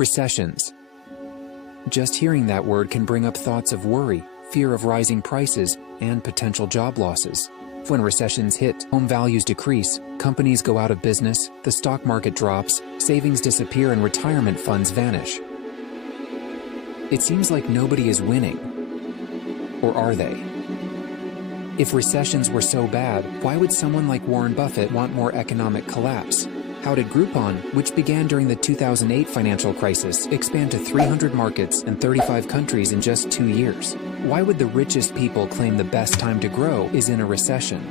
Recessions. Just hearing that word can bring up thoughts of worry, fear of rising prices, and potential job losses. When recessions hit, home values decrease, companies go out of business, the stock market drops, savings disappear, and retirement funds vanish. It seems like nobody is winning. Or are they? If recessions were so bad, why would someone like Warren Buffett want more economic collapse? How did Groupon, which began during the 2008 financial crisis, expand to 300 markets and 35 countries in just 2 years? Why would the richest people claim the best time to grow is in a recession?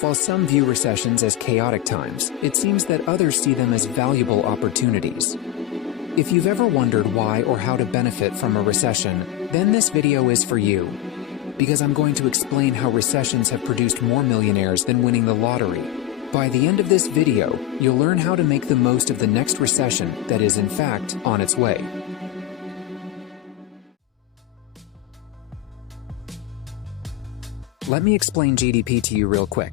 While some view recessions as chaotic times, it seems that others see them as valuable opportunities. If you've ever wondered why or how to benefit from a recession, then this video is for you. Because I'm going to explain how recessions have produced more millionaires than winning the lottery. By the end of this video, you'll learn how to make the most of the next recession that is in fact on its way. Let me explain GDP to you real quick.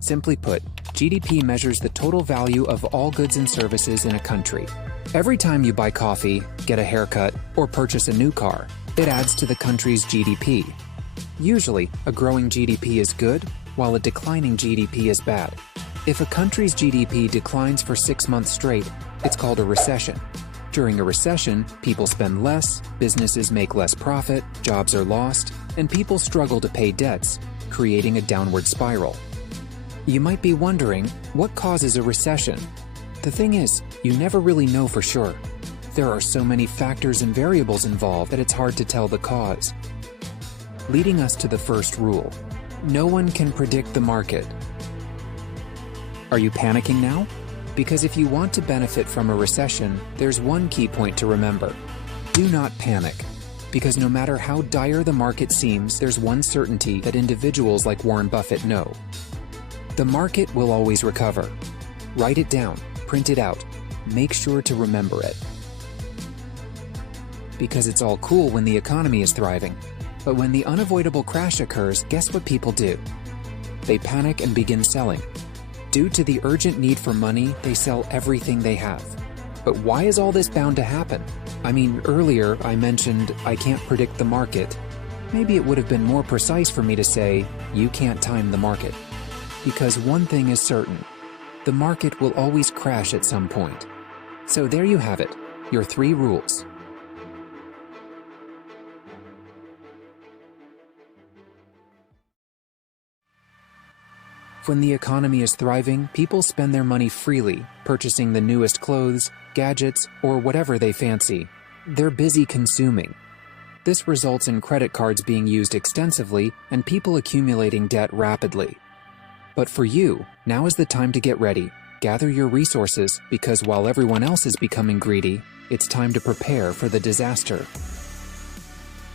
Simply put, GDP measures the total value of all goods and services in a country. Every time you buy coffee, get a haircut, or purchase a new car, it adds to the country's GDP. Usually, a growing GDP is good, while a declining GDP is bad. If a country's GDP declines for 6 months straight, it's called a recession. During a recession, people spend less, businesses make less profit, jobs are lost, and people struggle to pay debts, creating a downward spiral. You might be wondering, what causes a recession? The thing is, you never really know for sure. There are so many factors and variables involved that it's hard to tell the cause. Leading us to the first rule. No one can predict the market. Are you panicking now? Because if you want to benefit from a recession, there's one key point to remember. Do not panic. Because no matter how dire the market seems, there's one certainty that individuals like Warren Buffett know. The market will always recover. Write it down, print it out, make sure to remember it. Because it's all cool when the economy is thriving. But when the unavoidable crash occurs, guess what people do? They panic and begin selling. Due to the urgent need for money, they sell everything they have. But why is all this bound to happen? I mean, earlier I mentioned I can't predict the market. Maybe it would have been more precise for me to say, you can't time the market. Because one thing is certain, the market will always crash at some point. So there you have it, your 3 rules. When the economy is thriving, people spend their money freely, purchasing the newest clothes, gadgets, or whatever they fancy. They're busy consuming. This results in credit cards being used extensively and people accumulating debt rapidly. But for you, now is the time to get ready. Gather your resources, because while everyone else is becoming greedy, it's time to prepare for the disaster.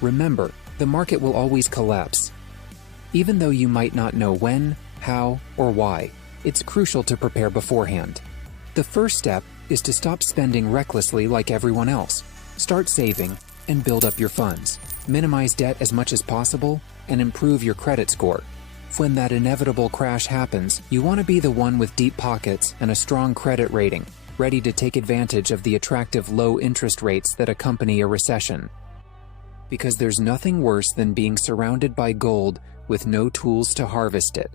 Remember, the market will always collapse. Even though you might not know when, how, or why, it's crucial to prepare beforehand. The first step is to stop spending recklessly like everyone else. Start saving and build up your funds. Minimize debt as much as possible and improve your credit score. When that inevitable crash happens, you want to be the one with deep pockets and a strong credit rating, ready to take advantage of the attractive low interest rates that accompany a recession. Because there's nothing worse than being surrounded by gold with no tools to harvest it.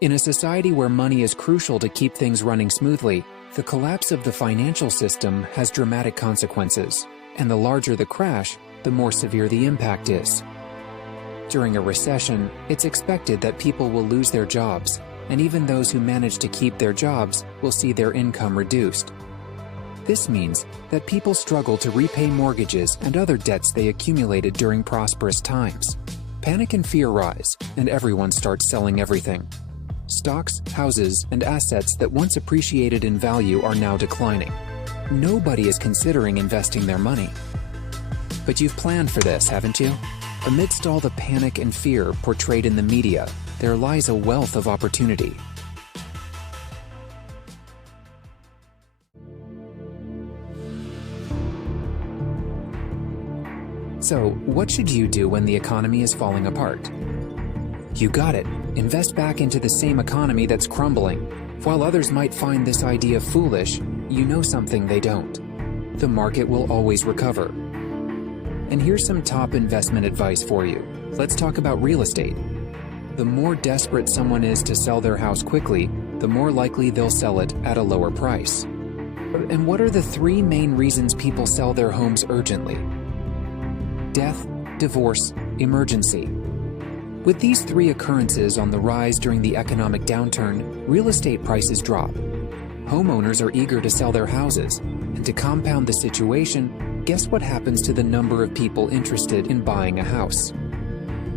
In a society where money is crucial to keep things running smoothly, the collapse of the financial system has dramatic consequences, and the larger the crash, the more severe the impact is. During a recession, it's expected that people will lose their jobs, and even those who manage to keep their jobs will see their income reduced. This means that people struggle to repay mortgages and other debts they accumulated during prosperous times. Panic and fear rise, and everyone starts selling everything. Stocks, houses, and assets that once appreciated in value are now declining. Nobody is considering investing their money. But you've planned for this, haven't you? Amidst all the panic and fear portrayed in the media, there lies a wealth of opportunity. So, what should you do when the economy is falling apart? You got it. Invest back into the same economy that's crumbling. While others might find this idea foolish, you know something they don't. The market will always recover. And here's some top investment advice for you. Let's talk about real estate. The more desperate someone is to sell their house quickly, the more likely they'll sell it at a lower price. And what are the 3 main reasons people sell their homes urgently? Death, divorce, emergency. With these 3 occurrences on the rise during the economic downturn, real estate prices drop. Homeowners are eager to sell their houses, and to compound the situation, guess what happens to the number of people interested in buying a house?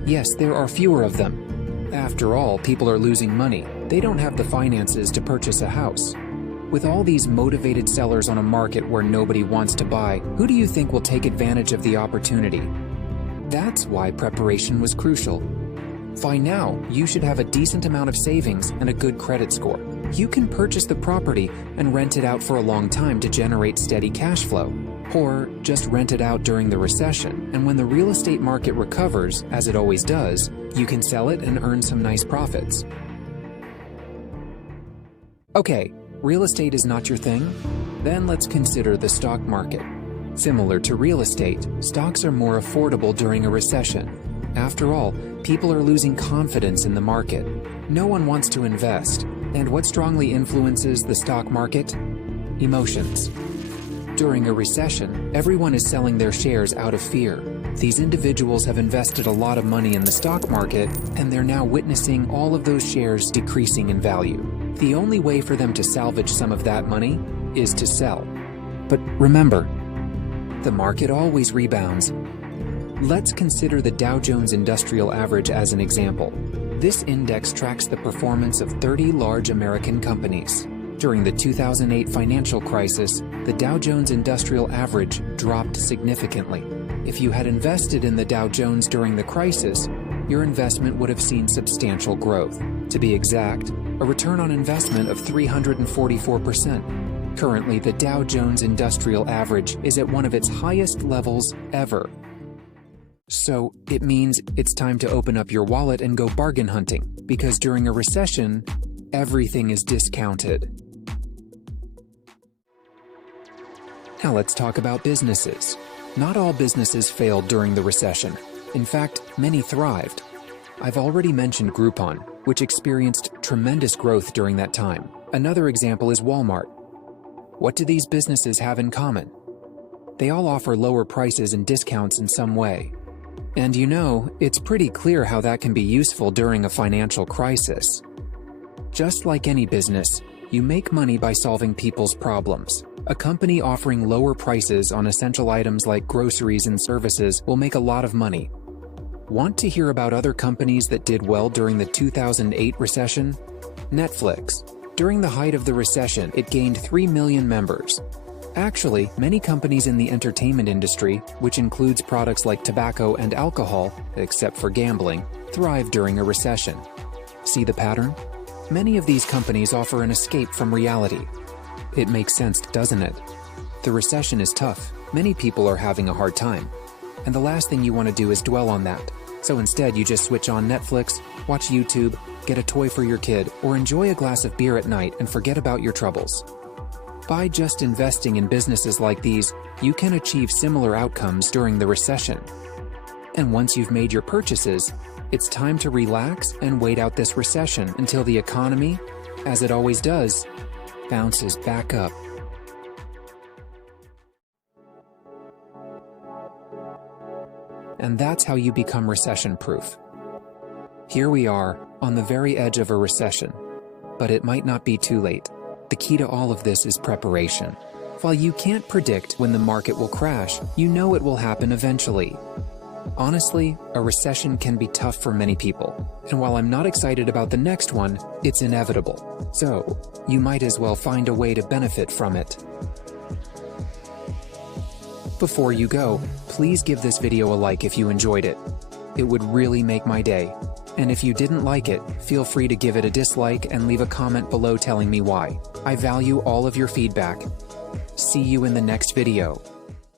Yes, there are fewer of them. After all, people are losing money. They don't have the finances to purchase a house. With all these motivated sellers on a market where nobody wants to buy, who do you think will take advantage of the opportunity? That's why preparation was crucial. By now, you should have a decent amount of savings and a good credit score. You can purchase the property and rent it out for a long time to generate steady cash flow. Or just rent it out during the recession, and when the real estate market recovers, as it always does, you can sell it and earn some nice profits. Okay, real estate is not your thing? Then let's consider the stock market. Similar to real estate, stocks are more affordable during a recession. After all, people are losing confidence in the market. No one wants to invest. And what strongly influences the stock market? Emotions. During a recession, everyone is selling their shares out of fear. These individuals have invested a lot of money in the stock market, and they're now witnessing all of those shares decreasing in value. The only way for them to salvage some of that money is to sell. But remember, the market always rebounds. Let's consider the Dow Jones Industrial Average as an example. This index tracks the performance of 30 large American companies. During the 2008 financial crisis, the Dow Jones Industrial Average dropped significantly. If you had invested in the Dow Jones during the crisis, your investment would have seen substantial growth. To be exact, a return on investment of 344%. Currently, the Dow Jones Industrial Average is at one of its highest levels ever. So, it means it's time to open up your wallet and go bargain hunting, because during a recession, everything is discounted. Now let's talk about businesses. Not all businesses failed during the recession. In fact, many thrived. I've already mentioned Groupon, which experienced tremendous growth during that time. Another example is Walmart. What do these businesses have in common? They all offer lower prices and discounts in some way. And you know, it's pretty clear how that can be useful during a financial crisis. Just like any business, you make money by solving people's problems. A company offering lower prices on essential items like groceries and services will make a lot of money. Want to hear about other companies that did well during the 2008 recession? Netflix. During the height of the recession, it gained 3 million members. Actually, many companies in the entertainment industry, which includes products like tobacco and alcohol, except for gambling, thrive during a recession. See the pattern? Many of these companies offer an escape from reality. It makes sense, doesn't it? The recession is tough. Many people are having a hard time. And the last thing you want to do is dwell on that. So instead, you just switch on Netflix, watch YouTube, get a toy for your kid, or enjoy a glass of beer at night and forget about your troubles. By just investing in businesses like these, you can achieve similar outcomes during the recession. And once you've made your purchases, it's time to relax and wait out this recession until the economy, as it always does, bounces back up. And that's how you become recession-proof. Here we are, on the very edge of a recession. But it might not be too late. The key to all of this is preparation. While you can't predict when the market will crash, you know it will happen eventually. Honestly, a recession can be tough for many people. And while I'm not excited about the next one, it's inevitable. So, you might as well find a way to benefit from it. Before you go, please give this video a like if you enjoyed it. It would really make my day. And if you didn't like it, feel free to give it a dislike and leave a comment below telling me why. I value all of your feedback. See you in the next video.